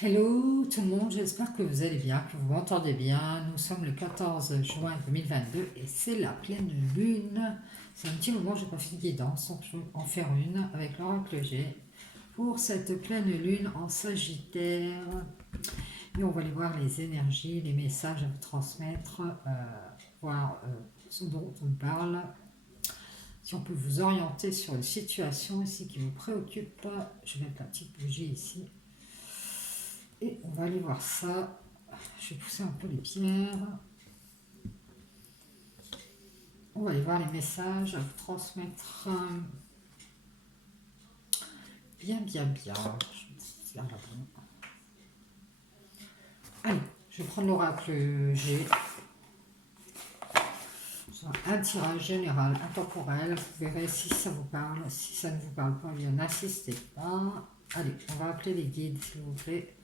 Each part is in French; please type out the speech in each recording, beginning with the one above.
Hello tout le monde, j'espère que vous allez bien, que vous m'entendez bien. Nous sommes le 14 juin 2022 et c'est la pleine lune. C'est un petit moment, je n'ai pas fait de guidance, donc je vais en faire une avec l'oracle G pour cette pleine lune en Sagittaire. Et on va aller voir les énergies, les messages à vous transmettre, voir ce dont on parle. Si on peut vous orienter sur une situation ici qui vous préoccupe, je vais mettre la petite bougie ici. Et on va aller voir ça. Je vais pousser un peu les pierres. On va aller voir les messages à vous transmettre. Bien. Je vais faire la bonne. Allez, je vais prendre l'oracle G. Un tirage général, intemporel. Vous verrez si ça vous parle. Si ça ne vous parle pas, bien n'insistez pas. Allez, on va appeler les guides, s'il vous plaît,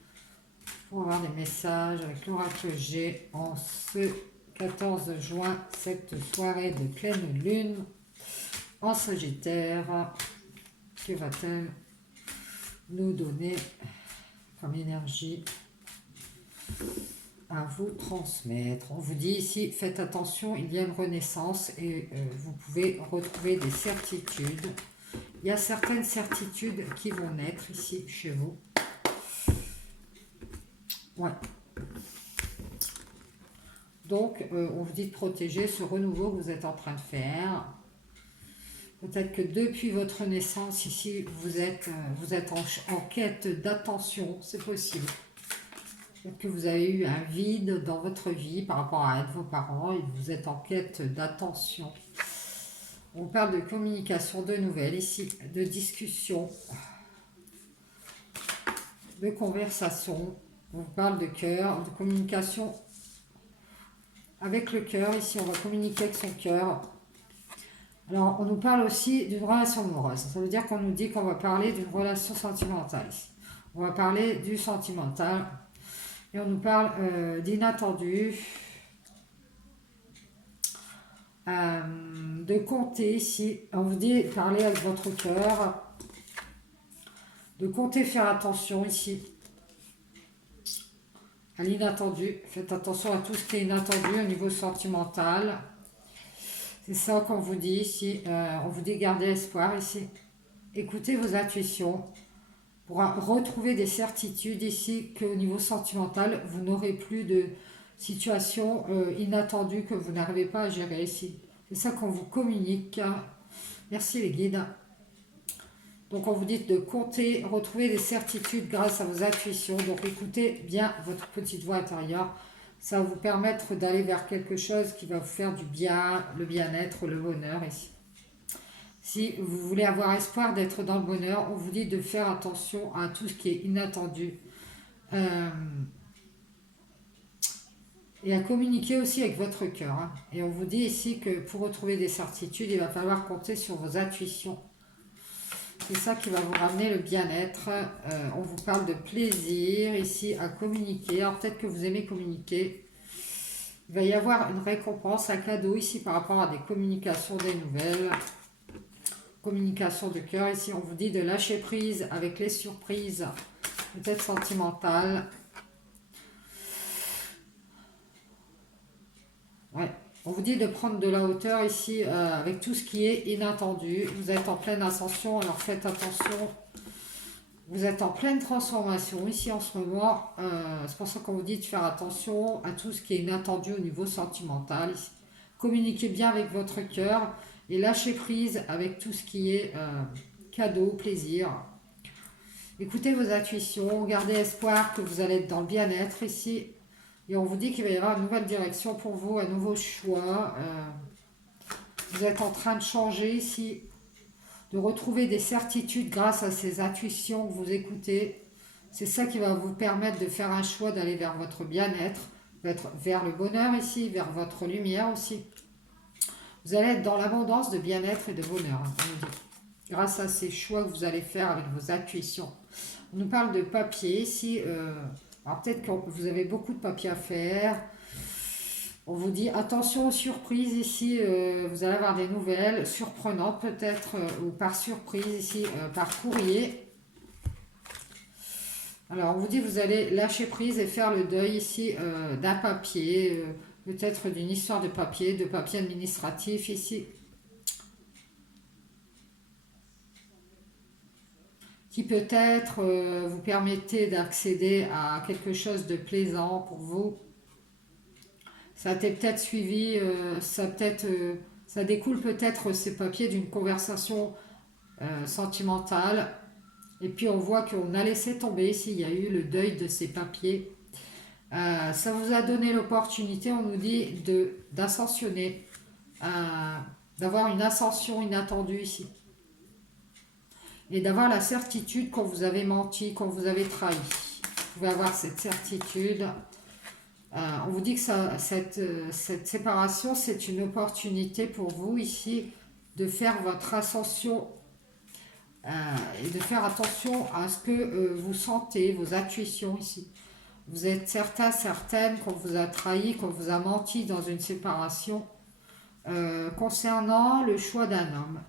pour avoir des messages avec l'oracle G en ce 14 juin, cette soirée de pleine lune en Sagittaire. Que va-t-elle nous donner comme énergie à vous transmettre? On vous dit ici, faites attention, il y a une renaissance et vous pouvez retrouver des certitudes. Il y a certaines certitudes qui vont naître ici chez vous. Ouais. Donc, on vous dit de protéger ce renouveau que vous êtes en train de faire. Peut-être que depuis votre naissance, ici, vous êtes en quête d'attention, c'est possible. Peut-être que vous avez eu un vide dans votre vie par rapport à un de vos parents et vous êtes en quête d'attention. On parle de communication, de nouvelles ici, de discussion, de conversation. On parle de cœur, de communication avec le cœur. Ici, on va communiquer avec son cœur. Alors, on nous parle aussi d'une relation amoureuse. Ça veut dire qu'on nous dit qu'on va parler d'une relation sentimentale. On va parler du sentimental. Et on nous parle d'inattendu. De compter ici. On vous dit parler avec votre cœur. De compter, faire attention ici. À l'inattendu. Faites attention à tout ce qui est inattendu au niveau sentimental. C'est ça qu'on vous dit ici. On vous dit garder espoir ici. Écoutez vos intuitions pour retrouver des certitudes ici qu'au niveau sentimental, vous n'aurez plus de situations inattendues que vous n'arrivez pas à gérer ici. C'est ça qu'on vous communique. Merci les guides. Donc on vous dit de compter, retrouver des certitudes grâce à vos intuitions. Donc écoutez bien votre petite voix intérieure. Ça va vous permettre d'aller vers quelque chose qui va vous faire du bien, le bien-être, le bonheur ici. Si vous voulez avoir espoir d'être dans le bonheur, on vous dit de faire attention à tout ce qui est inattendu. Et à communiquer aussi avec votre cœur. Et on vous dit ici que pour retrouver des certitudes, il va falloir compter sur vos intuitions. C'est ça qui va vous ramener le bien-être. On vous parle de plaisir ici à communiquer. Alors peut-être que vous aimez communiquer. Il va y avoir une récompense, un cadeau ici par rapport à des communications, des nouvelles. Communication de cœur. Ici, on vous dit de lâcher prise avec les surprises, peut-être sentimentales. Ouais. On vous dit de prendre de la hauteur ici avec tout ce qui est inattendu. Vous êtes en pleine ascension, alors faites attention. Vous êtes en pleine transformation ici en ce moment. C'est pour ça qu'on vous dit de faire attention à tout ce qui est inattendu au niveau sentimental. Ici. Communiquez bien avec votre cœur et lâchez prise avec tout ce qui est cadeau, plaisir. Écoutez vos intuitions, gardez espoir que vous allez être dans le bien-être ici. Et on vous dit qu'il va y avoir une nouvelle direction pour vous, un nouveau choix. Vous êtes en train de changer ici, de retrouver des certitudes grâce à ces intuitions que vous écoutez. C'est ça qui va vous permettre de faire un choix, d'aller vers votre bien-être, vers le bonheur ici, vers votre lumière aussi. Vous allez être dans l'abondance de bien-être et de bonheur, grâce à ces choix que vous allez faire avec vos intuitions. On nous parle de papier ici. Alors peut-être que vous avez beaucoup de papier à faire. On vous dit attention aux surprises ici. Vous allez avoir des nouvelles surprenantes peut-être ou par surprise ici, par courrier. Alors, on vous dit que vous allez lâcher prise et faire le deuil ici d'un papier, peut-être d'une histoire de papier administratif ici, qui peut-être vous permettait d'accéder à quelque chose de plaisant pour vous. Ça a été peut-être suivi, ça découle peut-être ces papiers d'une conversation sentimentale. Et puis on voit qu'on a laissé tomber s'il y a eu le deuil de ces papiers. Ça vous a donné l'opportunité, on nous dit, d'ascensionner, d'avoir une ascension inattendue ici. Et d'avoir la certitude qu'on vous avait menti, qu'on vous avait trahi. Vous pouvez avoir cette certitude. On vous dit que cette séparation, c'est une opportunité pour vous ici de faire votre ascension et de faire attention à ce que vous sentez, vos intuitions ici. Vous êtes certaine qu'on vous a trahi, qu'on vous a menti dans une séparation concernant le choix d'un homme.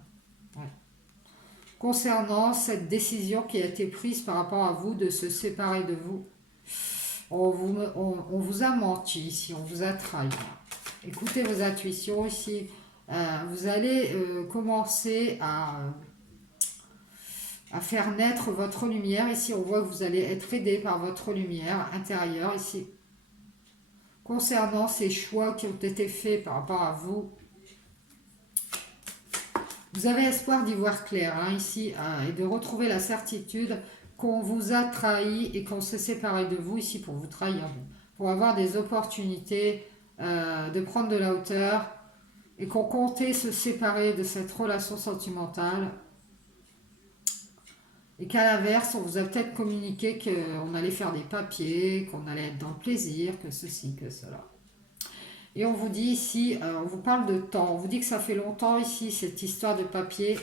Ouais. Concernant cette décision qui a été prise par rapport à vous de se séparer de vous. On vous a menti ici, on vous a trahi. Écoutez vos intuitions ici. Vous allez commencer à faire naître votre lumière. Ici, on voit que vous allez être aidé par votre lumière intérieure ici. Concernant ces choix qui ont été faits par rapport à vous, vous avez espoir d'y voir clair ici et de retrouver la certitude qu'on vous a trahi et qu'on s'est séparé de vous ici pour vous trahir, pour avoir des opportunités de prendre de la hauteur et qu'on comptait se séparer de cette relation sentimentale. Et qu'à l'inverse, on vous a peut-être communiqué qu'on allait faire des papiers, qu'on allait être dans le plaisir, que ceci, que cela. Et on vous dit ici, on vous parle de temps, on vous dit que ça fait longtemps ici, cette histoire de papier.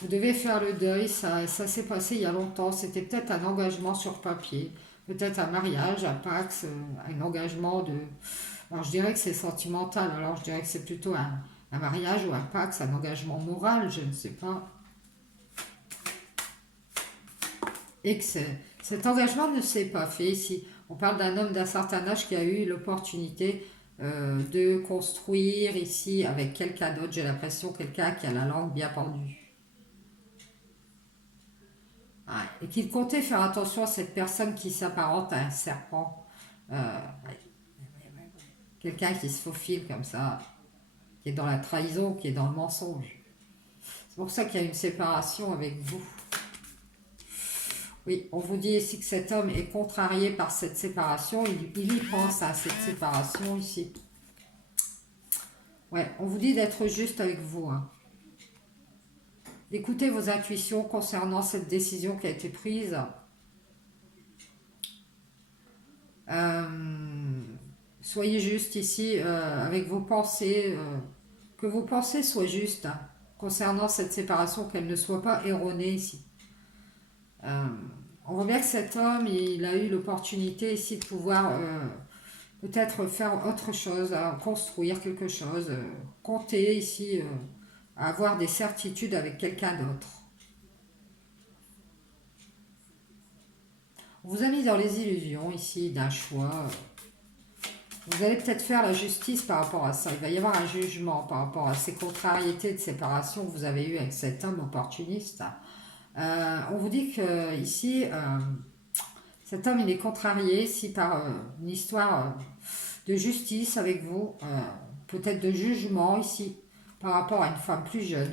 Vous devez faire le deuil, ça s'est passé il y a longtemps, c'était peut-être un engagement sur papier, peut-être un mariage, un Pax, un engagement de... Alors je dirais que c'est sentimental, alors je dirais que c'est plutôt un mariage ou un Pax, un engagement moral, je ne sais pas. Et que cet engagement ne s'est pas fait ici. On parle d'un homme d'un certain âge qui a eu l'opportunité de construire ici avec quelqu'un d'autre. J'ai l'impression quelqu'un qui a la langue bien pendue. Et qu'il comptait faire attention à cette personne qui s'apparente à un serpent. Quelqu'un qui se faufile comme ça, qui est dans la trahison, qui est dans le mensonge. C'est pour ça qu'il y a une séparation avec vous. Oui, on vous dit ici que cet homme est contrarié par cette séparation. Il y pense à cette séparation ici. Ouais, on vous dit d'être juste avec vous. D'écouter vos intuitions concernant cette décision qui a été prise. Soyez juste ici avec vos pensées. Que vos pensées soient justes concernant cette séparation, qu'elle ne soit pas erronée ici. On voit bien que cet homme, il a eu l'opportunité ici de pouvoir peut-être faire autre chose, construire quelque chose, compter ici, avoir des certitudes avec quelqu'un d'autre. On vous a mis dans les illusions ici d'un choix. Vous allez peut-être faire la justice par rapport à ça. Il va y avoir un jugement par rapport à ces contrariétés de séparation que vous avez eues avec cet homme opportuniste. On vous dit que ici, cet homme il est contrarié ici par une histoire de justice avec vous, peut-être de jugement ici par rapport à une femme plus jeune.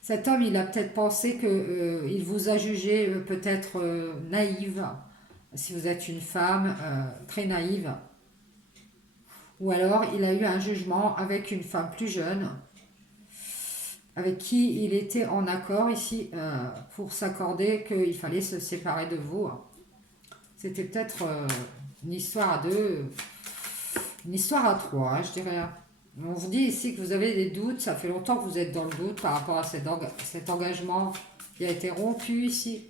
Cet homme il a peut-être pensé que il vous a jugé peut-être naïve, si vous êtes une femme très naïve, ou alors il a eu un jugement avec une femme plus jeune, avec qui il était en accord ici pour s'accorder qu'il fallait se séparer de vous. C'était peut-être une histoire à deux, une histoire à trois, je dirais. On vous dit ici que vous avez des doutes, ça fait longtemps que vous êtes dans le doute par rapport à cet engagement qui a été rompu ici,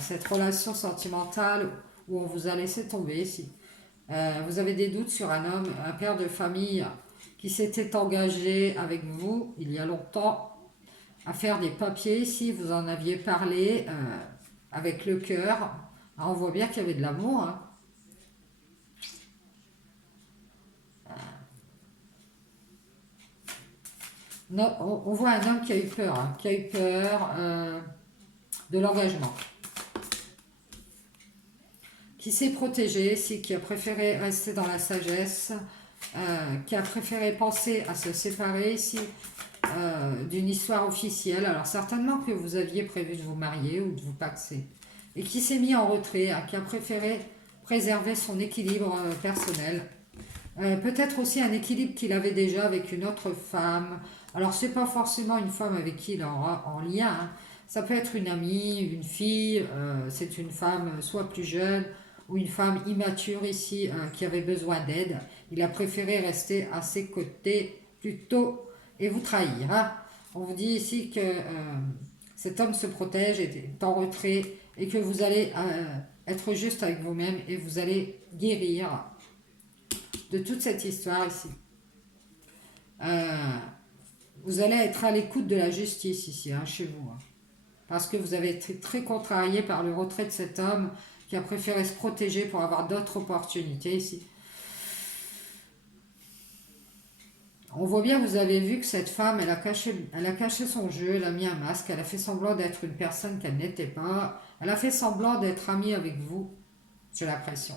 cette relation sentimentale où on vous a laissé tomber ici. Vous avez des doutes sur un homme, un père de famille qui s'était engagé avec vous il y a longtemps, à faire des papiers ici, vous en aviez parlé avec le cœur. On voit bien qu'il y avait de l'amour, hein. Non, on voit un homme qui a eu peur, hein, qui a eu peur de l'engagement, qui s'est protégé, qui a préféré rester dans la sagesse, qui a préféré penser à se séparer ici d'une histoire officielle. Alors certainement que vous aviez prévu de vous marier ou de vous paxer, et qui s'est mis en retrait, hein, qui a préféré préserver son équilibre personnel. Peut-être aussi un équilibre qu'il avait déjà avec une autre femme. Alors c'est pas forcément une femme avec qui il est en lien, hein. Ça peut être une amie, une fille, c'est une femme soit plus jeune ou une femme immature ici qui avait besoin d'aide. Il a préféré rester à ses côtés plutôt et vous trahir, hein. On vous dit ici que cet homme se protège, est en retrait et que vous allez être juste avec vous-même et vous allez guérir de toute cette histoire ici. Vous allez être à l'écoute de la justice ici, hein, chez vous, hein, parce que vous avez été très contrarié par le retrait de cet homme qui a préféré se protéger pour avoir d'autres opportunités ici. On voit bien, vous avez vu que cette femme, elle a caché son jeu, elle a mis un masque, elle a fait semblant d'être une personne qu'elle n'était pas, elle a fait semblant d'être amie avec vous, j'ai l'impression.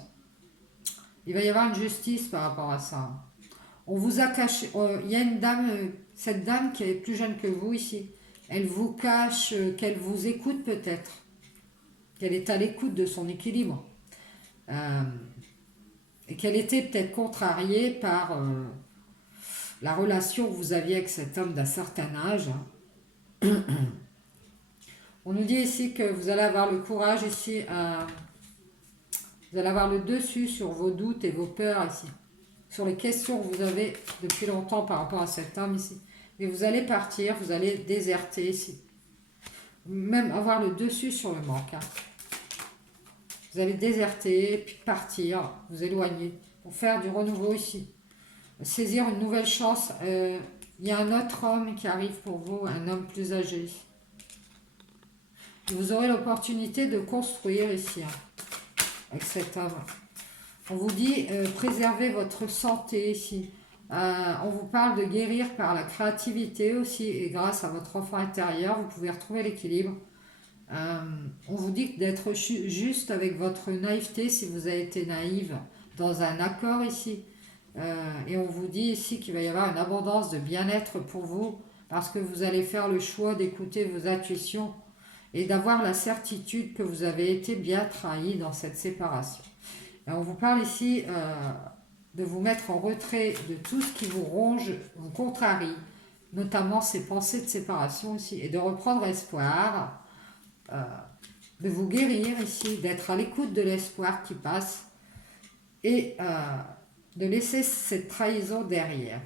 Il va y avoir une justice par rapport à ça. On vous a caché, il y a une dame, cette dame qui est plus jeune que vous ici, elle vous cache qu'elle vous écoute peut-être, qu'elle est à l'écoute de son équilibre, et qu'elle était peut-être contrariée par la relation que vous aviez avec cet homme d'un certain âge. On nous dit ici que vous allez avoir le courage ici, vous allez avoir le dessus sur vos doutes et vos peurs ici, sur les questions que vous avez depuis longtemps par rapport à cet homme ici. Et vous allez partir, vous allez déserter ici. Même avoir le dessus sur le manque, hein. Vous allez déserter, puis partir, vous éloigner, pour faire du renouveau ici. Saisir une nouvelle chance. Il y a un autre homme qui arrive pour vous, un homme plus âgé. Vous aurez l'opportunité de construire ici, hein, avec cet homme. On vous dit, préservez votre santé ici. On vous parle de guérir par la créativité aussi, et grâce à votre enfant intérieur, vous pouvez retrouver l'équilibre. On vous dit d'être juste avec votre naïveté si vous avez été naïve dans un accord ici. Et on vous dit ici qu'il va y avoir une abondance de bien-être pour vous parce que vous allez faire le choix d'écouter vos intuitions et d'avoir la certitude que vous avez été bien trahi dans cette séparation. Et on vous parle ici de vous mettre en retrait de tout ce qui vous ronge, vous contrarie, notamment ces pensées de séparation aussi, et de reprendre espoir, de vous guérir ici, d'être à l'écoute de l'espoir qui passe et de laisser cette trahison derrière.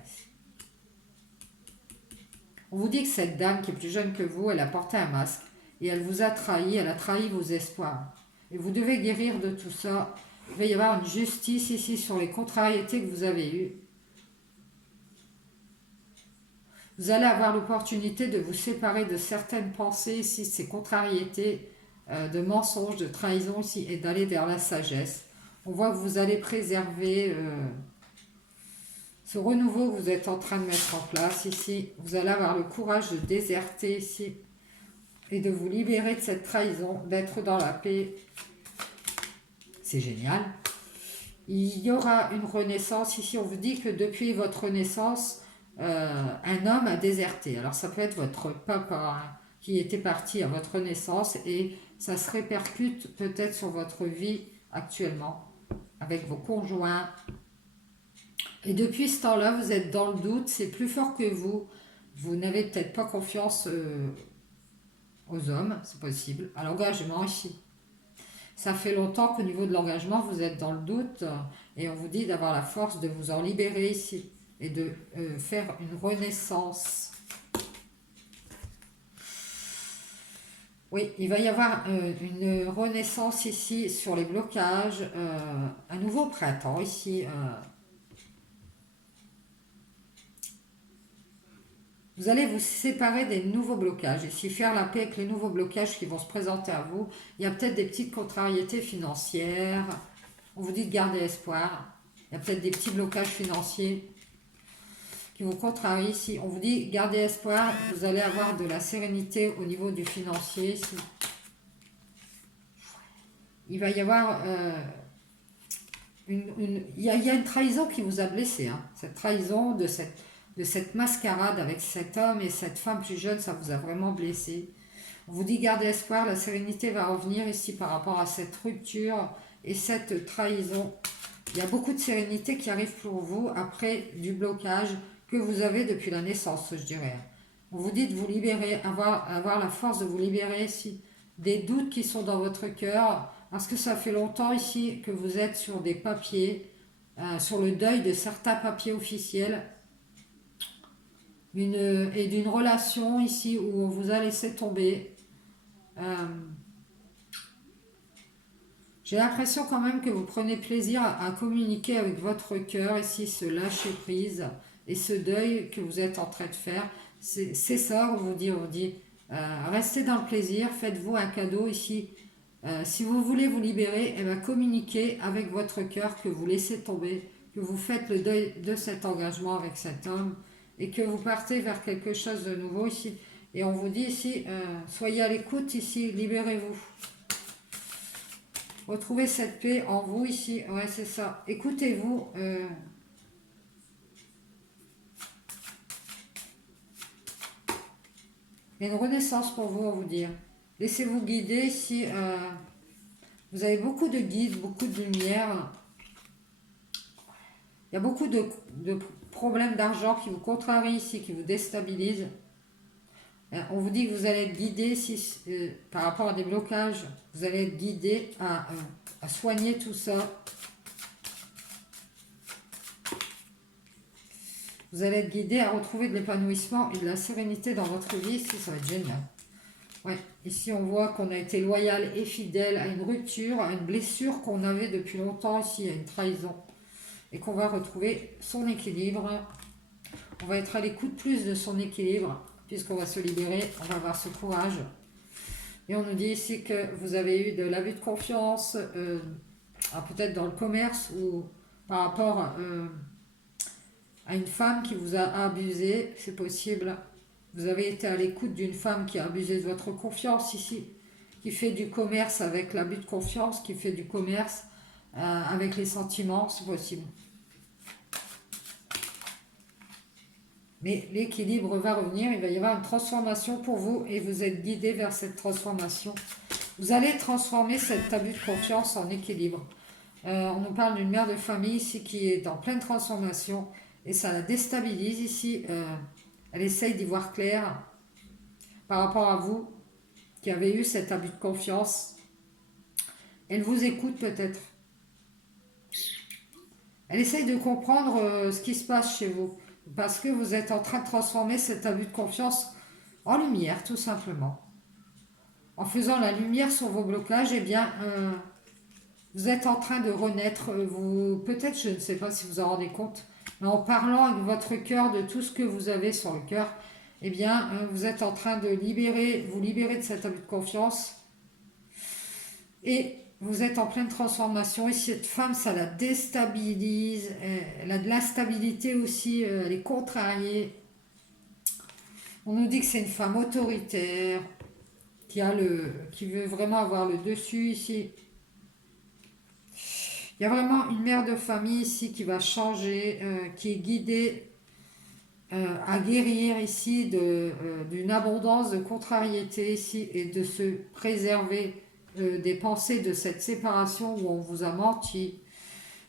On vous dit que cette dame qui est plus jeune que vous, elle a porté un masque et elle vous a trahi, elle a trahi vos espoirs. Et vous devez guérir de tout ça. Il va y avoir une justice ici sur les contrariétés que vous avez eues. Vous allez avoir l'opportunité de vous séparer de certaines pensées ici, ces contrariétés, de mensonges, de trahison ici, et d'aller vers la sagesse. On voit que vous allez préserver ce renouveau que vous êtes en train de mettre en place ici. Vous allez avoir le courage de déserter ici et de vous libérer de cette trahison, d'être dans la paix. C'est génial. Il y aura une renaissance ici. On vous dit que depuis votre naissance, un homme a déserté. Alors ça peut être votre papa, hein, qui était parti à votre naissance et ça se répercute peut-être sur votre vie actuellement avec vos conjoints. Et depuis ce temps-là, vous êtes dans le doute, c'est plus fort que vous. Vous n'avez peut-être pas confiance aux hommes, c'est possible, à l'engagement ici. Ça fait longtemps qu'au niveau de l'engagement, vous êtes dans le doute et on vous dit d'avoir la force de vous en libérer ici et de faire une renaissance. Oui, il va y avoir une renaissance ici sur les blocages, un nouveau printemps ici. Vous allez vous séparer des nouveaux blocages. Ici, faire la paix avec les nouveaux blocages qui vont se présenter à vous. Il y a peut-être des petites contrariétés financières. On vous dit de garder espoir. Il y a peut-être des petits blocages financiers qui vous contrarient ici. On vous dit gardez espoir. Vous allez avoir de la sérénité au niveau du financier ici. Il va y avoir... il y a une trahison qui vous a blessé. Hein. Cette trahison de cette mascarade avec cet homme et cette femme plus jeune, ça vous a vraiment blessé. On vous dit gardez espoir, la sérénité va revenir ici par rapport à cette rupture et cette trahison. Il y a beaucoup de sérénité qui arrive pour vous après du blocage que vous avez depuis la naissance, je dirais. On vous dit de vous libérer, avoir la force de vous libérer ici des doutes qui sont dans votre cœur, parce que ça fait longtemps ici que vous êtes sur des papiers, sur le deuil de certains papiers officiels, et d'une relation ici où on vous a laissé tomber. J'ai l'impression quand même que vous prenez plaisir à communiquer avec votre cœur ici, ce lâcher prise et ce deuil que vous êtes en train de faire. C'est ça, on vous dit restez dans le plaisir, faites-vous un cadeau ici. Si vous voulez vous libérer, communiquez avec votre cœur que vous laissez tomber, que vous faites le deuil de cet engagement avec cet homme et que vous partez vers quelque chose de nouveau ici. Et on vous dit ici, soyez à l'écoute ici, libérez-vous. Retrouvez cette paix en vous ici. Ouais, c'est ça. Écoutez-vous. Il y a une renaissance pour vous, on vous dire. Laissez-vous guider ici. Vous avez beaucoup de guides, beaucoup de lumière. Il y a beaucoup de problèmes d'argent qui vous contrarient ici, qui vous déstabilisent. On vous dit que vous allez être guidé ici, par rapport à des blocages. Vous allez être guidé à soigner tout ça. Vous allez être guidé à retrouver de l'épanouissement et de la sérénité dans votre vie. Ici, ça va être génial. Ouais. Ici, on voit qu'on a été loyal et fidèle à une rupture, à une blessure qu'on avait depuis longtemps ici, à une trahison. Et qu'on va retrouver son équilibre. On va être à l'écoute plus de son équilibre, puisqu'on va se libérer, on va avoir ce courage. Et on nous dit ici que vous avez eu de l'abus de confiance, peut-être dans le commerce ou par rapport à une femme qui vous a abusé, c'est possible. Vous avez été à l'écoute d'une femme qui a abusé de votre confiance ici, qui fait du commerce avec l'abus de confiance, qui fait du commerce avec les sentiments, c'est possible. Mais l'équilibre va revenir, il va y avoir une transformation pour vous et vous êtes guidé vers cette transformation. Vous allez transformer cet abus de confiance en équilibre. On nous parle d'une mère de famille ici qui est en pleine transformation et ça la déstabilise ici. Elle essaye d'y voir clair par rapport à vous qui avez eu cet abus de confiance. Elle vous écoute peut-être. Elle essaye de comprendre ce qui se passe chez vous. Parce que vous êtes en train de transformer cet abus de confiance en lumière, tout simplement. En faisant la lumière sur vos blocages, vous êtes en train de renaître. Peut-être, je ne sais pas si vous en rendez compte, mais en parlant avec votre cœur de tout ce que vous avez sur le cœur, vous êtes en train de vous libérer de cet abus de confiance. Et vous êtes en pleine transformation et cette femme, ça la déstabilise, elle a de l'instabilité aussi, elle est contrariée. On nous dit que c'est une femme autoritaire, qui veut vraiment avoir le dessus ici. Il y a vraiment une mère de famille ici qui va changer, qui est guidée à guérir ici d'une abondance de contrariété ici et de se préserver des pensées de cette séparation où on vous a menti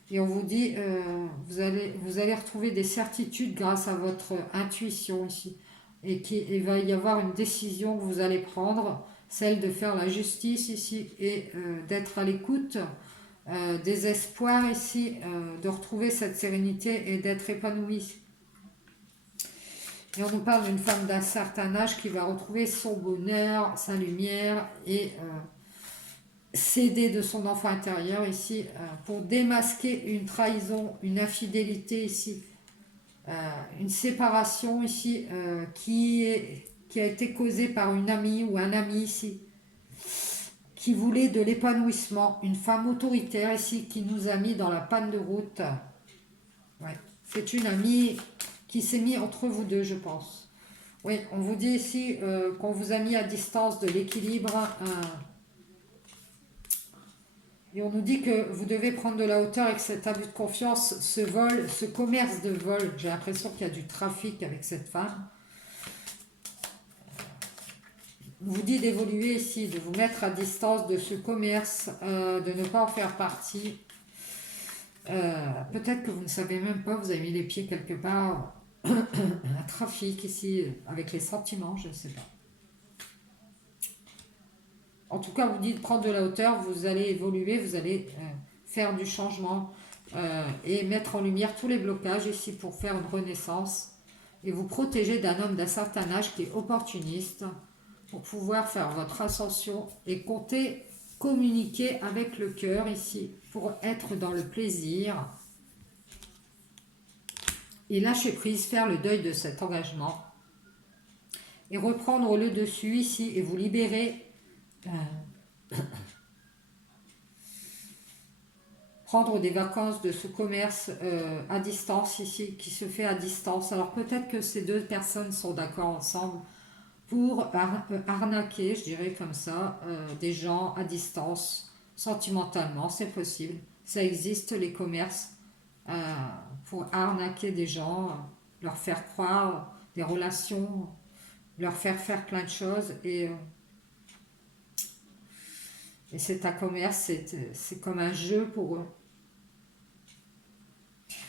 et on vous dit vous allez retrouver des certitudes grâce à votre intuition ici et il va y avoir une décision que vous allez prendre, celle de faire la justice ici et d'être à l'écoute des espoirs ici, de retrouver cette sérénité et d'être épanoui. Et on nous parle d'une femme d'un certain âge qui va retrouver son bonheur, sa lumière et s'aider de son enfant intérieur ici pour démasquer une trahison, une infidélité ici une séparation ici qui a été causée par une amie ou un ami ici, qui voulait de l'épanouissement, une femme autoritaire ici qui nous a mis dans la panne de route. Ouais. C'est une amie qui s'est mise entre vous deux, je pense. Oui, on vous dit ici qu'on vous a mis à distance de l'équilibre. Et on nous dit que vous devez prendre de la hauteur avec cet abus de confiance, ce vol, ce commerce de vol. J'ai l'impression qu'il y a du trafic avec cette femme. On vous dit d'évoluer ici, de vous mettre à distance de ce commerce, de ne pas en faire partie. Peut-être que vous ne savez même pas, vous avez mis les pieds quelque part. Un trafic ici, avec les sentiments, je ne sais pas. En tout cas, vous dites prendre de la hauteur, vous allez évoluer, vous allez faire du changement et mettre en lumière tous les blocages ici pour faire une renaissance et vous protéger d'un homme d'un certain âge qui est opportuniste pour pouvoir faire votre ascension et compter, communiquer avec le cœur ici pour être dans le plaisir et lâcher prise, faire le deuil de cet engagement et reprendre le dessus ici et vous libérer. Prendre des vacances de ce commerce à distance ici, qui se fait à distance. Alors peut-être que ces deux personnes sont d'accord ensemble pour arnaquer, je dirais comme ça, des gens à distance, sentimentalement, c'est possible. Ça existe, les commerces, pour arnaquer des gens, leur faire croire des relations, leur faire faire plein de choses et c'est un commerce, c'est comme un jeu pour eux.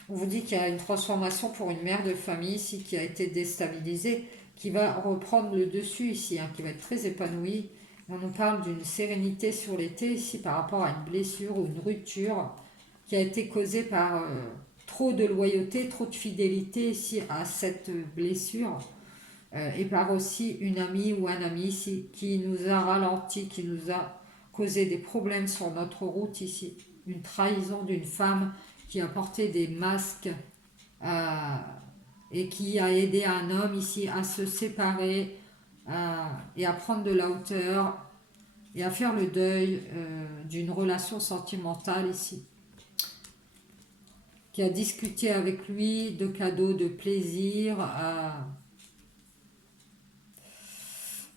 On vous dit qu'il y a une transformation pour une mère de famille ici qui a été déstabilisée, qui va reprendre le dessus ici, qui va être très épanouie. On nous parle d'une sérénité sur l'été ici par rapport à une blessure ou une rupture qui a été causée par trop de loyauté, trop de fidélité ici à cette blessure. Et par aussi une amie ou un ami ici qui nous a ralenti, qui nous a causé des problèmes sur notre route ici. Une trahison d'une femme qui a porté des masques et qui a aidé un homme ici à se séparer et à prendre de la hauteur et à faire le deuil d'une relation sentimentale ici. Qui a discuté avec lui de cadeaux, de plaisir.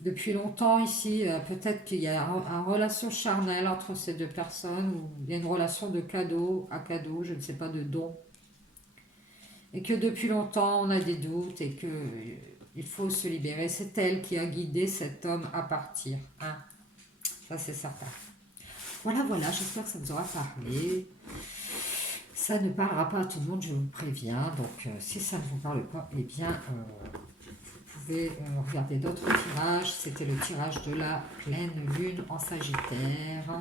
Depuis longtemps ici, peut-être qu'il y a une relation charnelle entre ces deux personnes, ou il y a une relation de cadeau à cadeau, je ne sais pas, de don. Et que depuis longtemps, on a des doutes et qu'il faut se libérer. C'est elle qui a guidé cet homme à partir. Ça, c'est certain. Voilà, j'espère que ça vous aura parlé. Ça ne parlera pas à tout le monde, je vous préviens. Donc, si ça ne vous parle pas, eh bien... vous pouvez regarder d'autres tirages. C'était le tirage de la pleine lune en Sagittaire.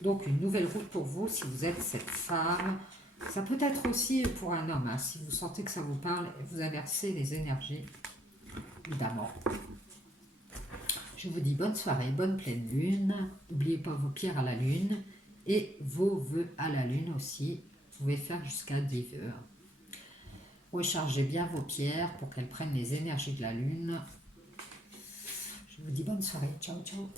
Donc une nouvelle route pour vous si vous êtes cette femme. Ça peut être aussi pour un homme. Si vous sentez que ça vous parle, vous inversez les énergies, évidemment. Je vous dis bonne soirée, bonne pleine lune. N'oubliez pas vos pierres à la lune et vos vœux à la lune aussi. Vous pouvez faire jusqu'à 10 vœux. Rechargez bien vos pierres pour qu'elles prennent les énergies de la lune. Je vous dis bonne soirée. Ciao, ciao.